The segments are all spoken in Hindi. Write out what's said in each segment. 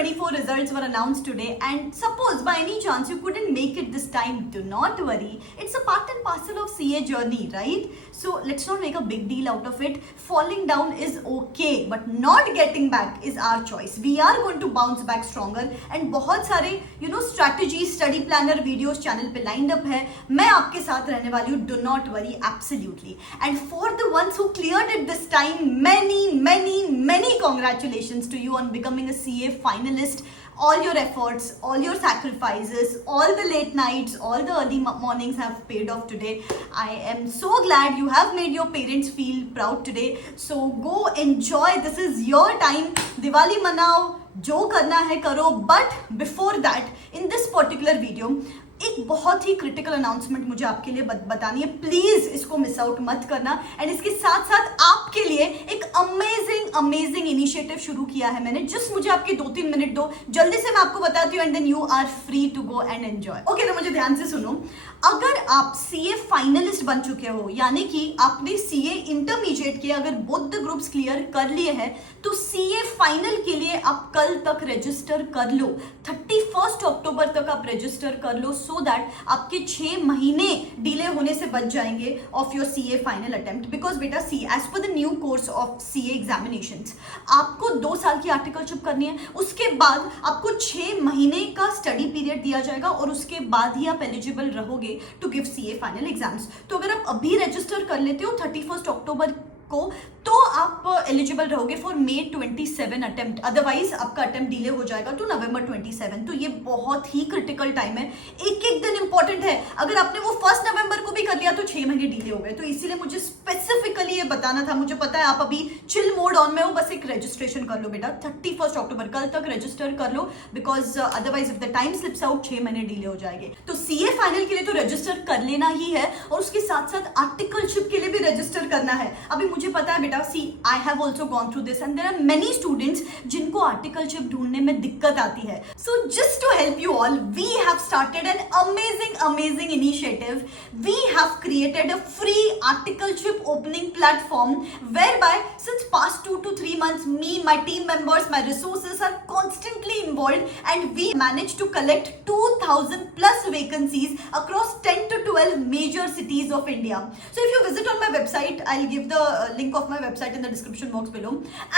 2024 results were announced today, and suppose by any chance you couldn't make it this time, do not worry. It's a part and parcel of CA journey, right? So let's not make a big deal out of it. Falling down is okay, but not getting back is our choice. We are going to bounce back stronger, and बहुत सारे strategy, study planner videos channel पे lined up है. मैं आपके साथ रहने वाली हूँ. Do not worry, absolutely. And for the ones who cleared it this time, many congratulations to you on becoming a CA finalist. All your efforts, all your sacrifices, all the late nights, all the early mornings have paid off today. I am so glad you have made your parents feel proud today. So go enjoy. This is your time. Diwali manao, जो करना है करो. But before that, in this particular video, एक बहुत ही क्रिटिकल अनाउंसमेंट मुझे आपके लिए बतानी है. प्लीज इसको मिस आउट मत करना. एंड इसके साथ साथ आपके लिए एक अमेजिंग इनिशिएटिव शुरू किया है मैंने. जस्ट मुझे आपके 2-3 मिनट दो, जल्दी से मैं आपको बताती हूँ, and then you are free to go and enjoy. Okay, तो मुझे ध्यान से सुनो. अगर आप सीए फाइनलिस्ट बन चुके हो, यानी कि आपने सीए इंटरमीडिएट के अगर बोथ द ग्रुप्स क्लियर कर लिए हैं, तो सीए फाइनल के लिए आप कल तक रजिस्टर कर लो. 31 अक्टूबर तक आप रजिस्टर कर लो, सो दैट आपके 6 महीने डिले होने से बच जाएंगे of your CA final attempt. Because बेटा see as per the new course of CA examinations आपको 2 साल की आर्टिकलशिप करनी है. उसके बाद आपको 6 महीने का स्टडी पीरियड दिया जाएगा, और उसके बाद ही आप एलिजिबल रहोगे to give CA final exams. तो अगर आप अभी रजिस्टर कर लेते हो 31 अक्टूबर को, तो आप एलिजिबल रहोगे फॉर May 27 अटेम्प्ट. अदरवाइज आपका अटेम्प्ट डिले हो जाएगा टू November 27. तो ये बहुत ही क्रिटिकल टाइम है. एक दिन इंपॉर्टेंट है. अगर आपने वो 1 नवंबर को भी कर लिया तो 6 महीने डिले हो गए. तो इसीलिए मुझे स्पेसिफिकली ये बताना था. मुझे पता है आप अभी चिल मोड ऑन में हो, बस एक रजिस्ट्रेशन कर लो बेटा. 31 अक्टूबर कल तक रजिस्टर कर लो, because otherwise if the time slips out 6 महीने डिले हो जाएंगे. तो सीए फाइनल के लिए तो रजिस्टर कर लेना ही है, और उसके साथ साथ आर्टिकलशिप के लिए भी रजिस्टर करना है. अभी मुझे पता है बेटा, see I have also gone through this, and there are many students जिनको आर्टिकलशिप ढूंढने में दिक्कत आती है. So just to help you all, we have started an amazing initiative. We have created a free articleship opening platform, whereby since past 2 to 3 months, me, my team members, my resources are constantly involved, and we managed to collect 2000 plus vacancies across 10 to 12 major cities of India. So if you visit on my website, I'll give the link of my website in the description box below,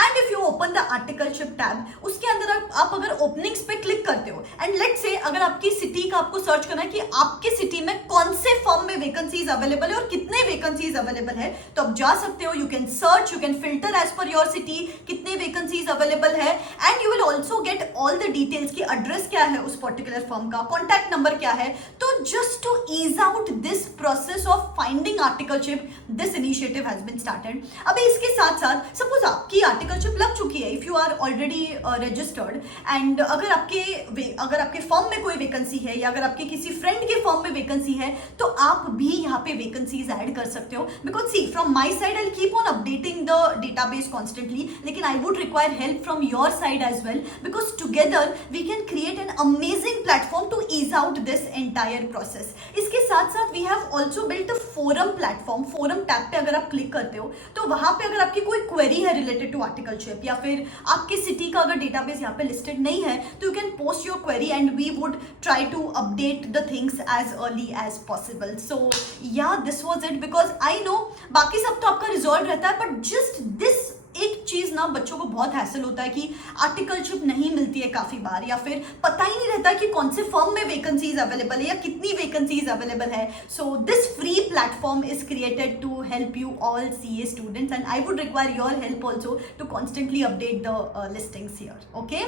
and if you open the articleship tab, उसके अंदर आप अगर ओपनिंग्स पे क्लिक करते हो, एंड लेट्स से अगर आपकी सिटी का आपको सर्च करना है कि आपके सिटी में कौन से फॉर्म में वैकेंसीज अवेलेबल है और कितने वैकेंसीज अवेलेबल है, तो आप जा सकते हो. You can search, you can filter as per your city कितने वैकेंसीज अवेलेबल है, and you will also get all the details की एड्रेस क्या है उस पर्टिकुलर फॉर्म का, कॉन्टैक्ट नंबर क्या है. तो just to ease out this process of finding articleship, this initiative has been started. अभी इसके साथ साथ सपोज आपकी आर्टिकलशिप लग चुकी है, if you are already registered, and अगर आपके फॉर्म में कोई वैकेंसी है, या अगर आपके किसी फ्रेंड के फॉर्म में वैकेंसी है, तो आप भी यहाँ पे वैकेंसीज ऐड कर सकते हो. Because see from my side I keep on updating the database constantly, लेकिन I would require help from your side as well, because together we can create an amazing platform to ease out this entire process. इसके साथ साथ we have also built a forum platform. Forum tab पे अगर आप क्लिक करते हो, तो वहां पे अगर आपकी कोई क्वेरी है रिलेटेड टू आर्टिकलशिप, या फिर आपके सिटी का अगर डेटाबेस यहाँ पे लिस्टेड नहीं है, तो you can post your query, and we would try to update the things as early as possible. So yeah this was it, because I know बाकी सब तो आपका रिजॉल्व रहता है, बट जस्ट दिस एक चीज ना, बच्चों को बहुत हैसल होता है कि आर्टिकलशिप नहीं मिलती है काफी बार, या फिर पता ही नहीं रहता कि कौन से फॉर्म में वैकेंसीज अवेलेबल है या कितनी वैकेंसीज अवेलेबल है. So this free platform is created to help you all CA students, and I would require your help also to constantly update the listings here. Okay,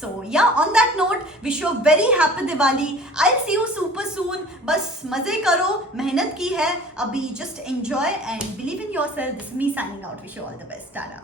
so yeah on that note, wish you very happy Diwali. I see you super soon. बस मजे करो, मेहनत की है अभी, just enjoy and believe in yourself. This me signing out. Wish you all the best. Tata.